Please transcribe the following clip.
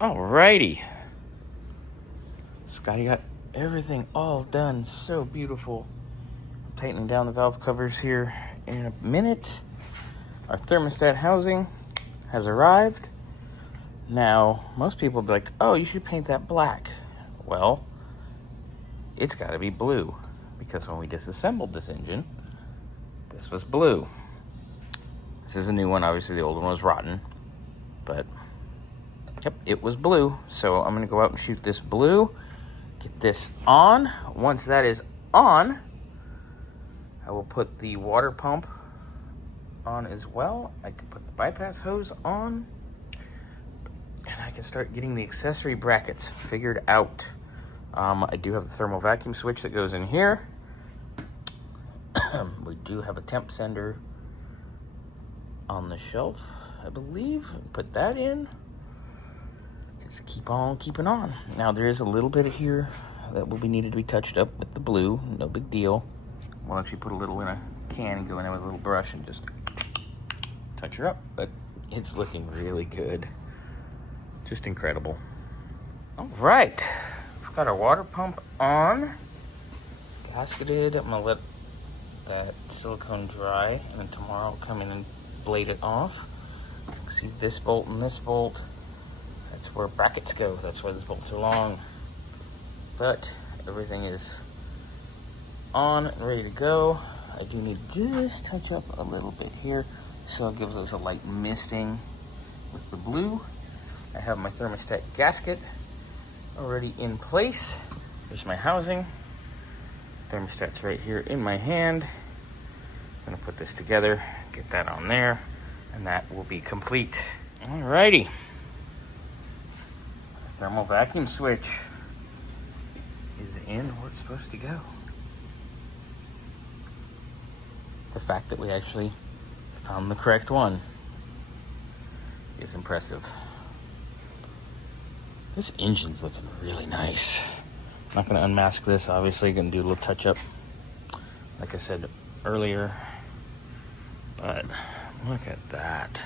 Alrighty. Scotty got everything all done. So beautiful. I'm tightening down the valve covers here in a minute. Our thermostat housing has arrived. Now, most people will be like, oh, you should paint that black. Well, it's got to be blue, because when we disassembled this engine, this was blue. This is a new one. Obviously, the old one was rotten, but yep, it was blue. So I'm going to go out and shoot this blue, get this on. Once that is on, I will put the water pump on as well. I can put the bypass hose on, and I can start getting the accessory brackets figured out. I do have the thermal vacuum switch that goes in here. We do have a temp sender on the shelf, I believe. Put that in. Just keep on keeping on. Now there is a little bit here that will be needed to be touched up with the blue. No big deal. We'll actually put a little in a can and go in there with a little brush and just touch her up. But it's looking really good. Just incredible. All right. We've got our water pump on. Gasketed. I'm gonna let that silicone dry, and then tomorrow I'll come in and blade it off. See this bolt and this bolt. That's where brackets go. That's why these bolts are long. But everything is on and ready to go. I do need to just touch up a little bit here, so it gives us a light misting with the blue. I have my thermostat gasket already in place. There's my housing. Thermostat's right here in my hand. I'm gonna put this together, get that on there, and that will be complete. Alrighty. Thermal vacuum switch is in where it's supposed to go. The fact that we actually found the correct one is impressive. This engine's looking really nice. I'm not going to unmask this, obviously. Going to do a little touch up, like I said earlier. But look at that.